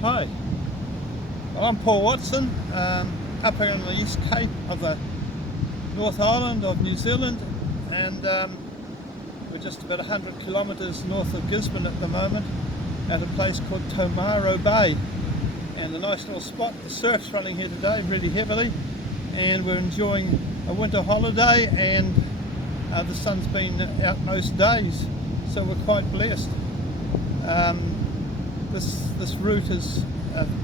Hi, well, I'm Paul Watson, up here on the East Cape of the North Island of New Zealand, and we're just about 100 kilometres north of Gisborne at the moment, at a place called Tokomaru Bay. And a nice little spot. The surf's running here today really heavily, and we're enjoying a winter holiday, and the sun's been out most days, so we're quite blessed. This route is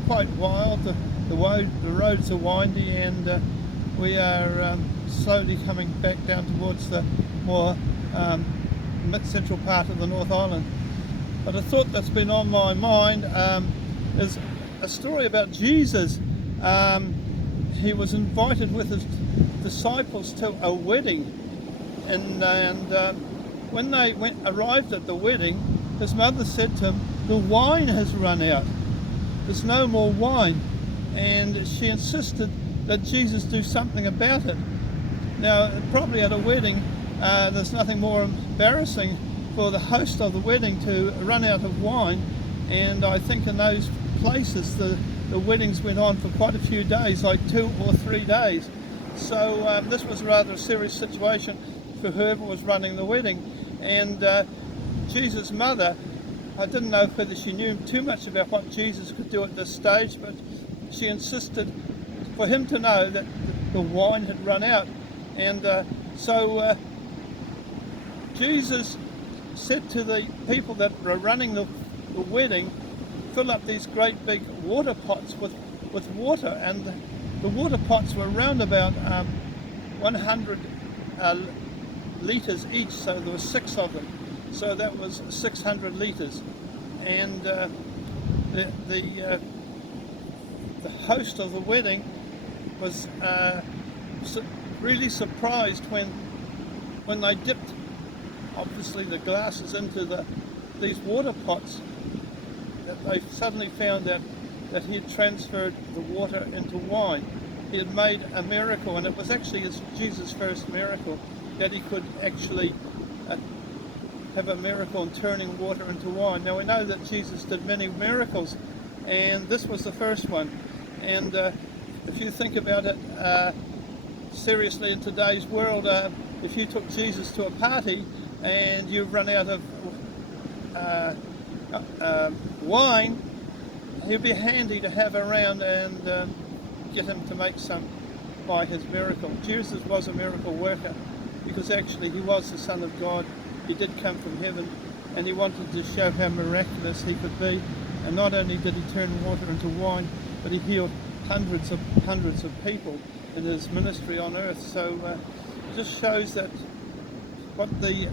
quite wild. The roads are windy, and we are slowly coming back down towards the more mid-central part of the North Island. But a thought that's been on my mind is a story about Jesus. He was invited with his disciples to a wedding, and when they arrived at the wedding, his mother said to him, "The wine has run out. There's no more wine." And she insisted that Jesus do something about it. Now, probably at a wedding, there's nothing more embarrassing for the host of the wedding to run out of wine. And I think in those places, the weddings went on for quite a few days, like 2 or 3 days. So this was a rather serious situation for whoever was running the wedding. And Jesus' mother, I didn't know whether she knew too much about what Jesus could do at this stage, but she insisted for him to know that the wine had run out. And so Jesus said to the people that were running the wedding, fill up these great big water pots with water, and the water pots were around about 100 litres each, so there were 6 of them. So that was 600 litres, and the host of the wedding was really surprised when they dipped, obviously, the glasses into these water pots, that they suddenly found that he had transferred the water into wine. He had made a miracle, and it was actually Jesus' first miracle, that he could actually have a miracle in turning water into wine. Now, we know that Jesus did many miracles, and this was the first one. And if you think about it seriously in today's world, if you took Jesus to a party and you've run out of wine, he'd be handy to have around and get him to make some by his miracle. Jesus was a miracle worker, because actually he was the Son of God. He did come from heaven, and he wanted to show how miraculous he could be. And not only did he turn water into wine, but he healed hundreds of people in his ministry on earth. So it just shows that what the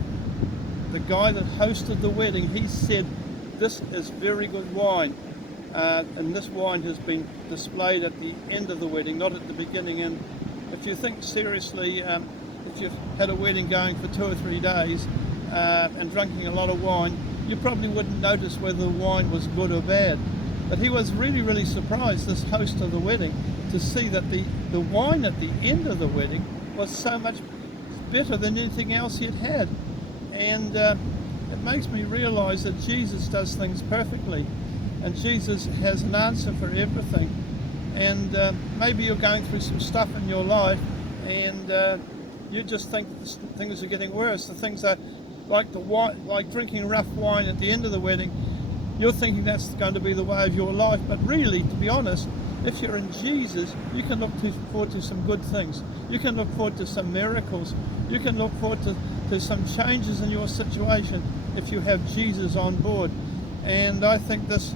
guy that hosted the wedding, he said, this is very good wine. And this wine has been displayed at the end of the wedding, not at the beginning. And if you think seriously, if you've had a wedding going for 2 or 3 days, and drinking a lot of wine, you probably wouldn't notice whether the wine was good or bad. But he was really surprised, this host of the wedding, to see that the wine at the end of the wedding was so much better than anything else he had had. And it makes me realize that Jesus does things perfectly, and Jesus has an answer for everything. And maybe you're going through some stuff in your life, and you just think things are getting worse. The things are like drinking rough wine at the end of the wedding. You're thinking that's going to be the way of your life, but really, to be honest, if you're in Jesus, you can look forward to some good things. You can look forward to some miracles. You can look forward to some changes in your situation if you have Jesus on board. And I think this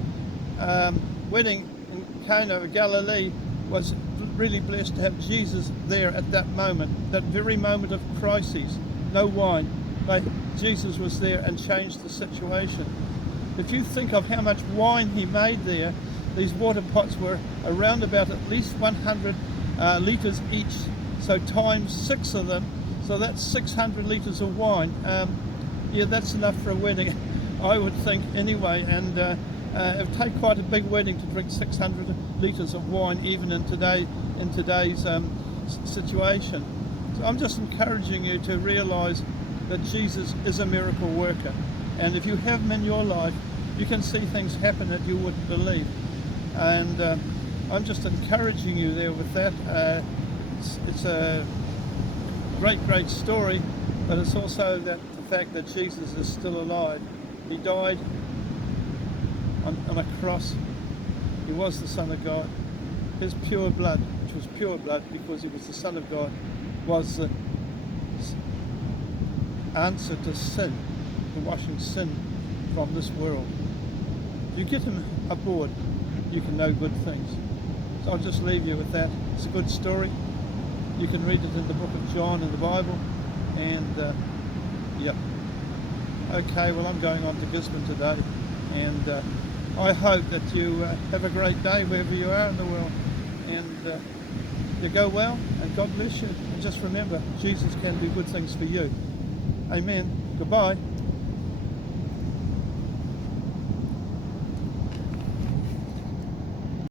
wedding in Cana of Galilee was really blessed to have Jesus there at that moment, that very moment of crisis. No wine, but Jesus was there and changed the situation. If you think of how much wine he made there, these water pots were around about at least 100 litres each, so times 6 of them, so that's 600 litres of wine. Yeah, that's enough for a wedding, I would think anyway, and it would take quite a big wedding to drink 600 litres of wine, even in today's situation. So I'm just encouraging you to realise that Jesus is a miracle worker, and if you have him in your life, you can see things happen that you wouldn't believe. And I'm just encouraging you there with that. It's a great story, but it's also the fact that Jesus is still alive. He died on a cross. He was the Son of God. His pure blood, which was pure blood because he was the Son of God, was the answer to sin, to washing sin from this world. If you get him aboard, you can know good things. So I'll just leave you with that. It's a good story. You can read it in the book of John in the Bible. And yeah. Okay, well, I'm going on to Gisborne today, and I hope that you have a great day wherever you are in the world, and you go well, and God bless you. And just remember, Jesus can do good things for you. Amen. Goodbye.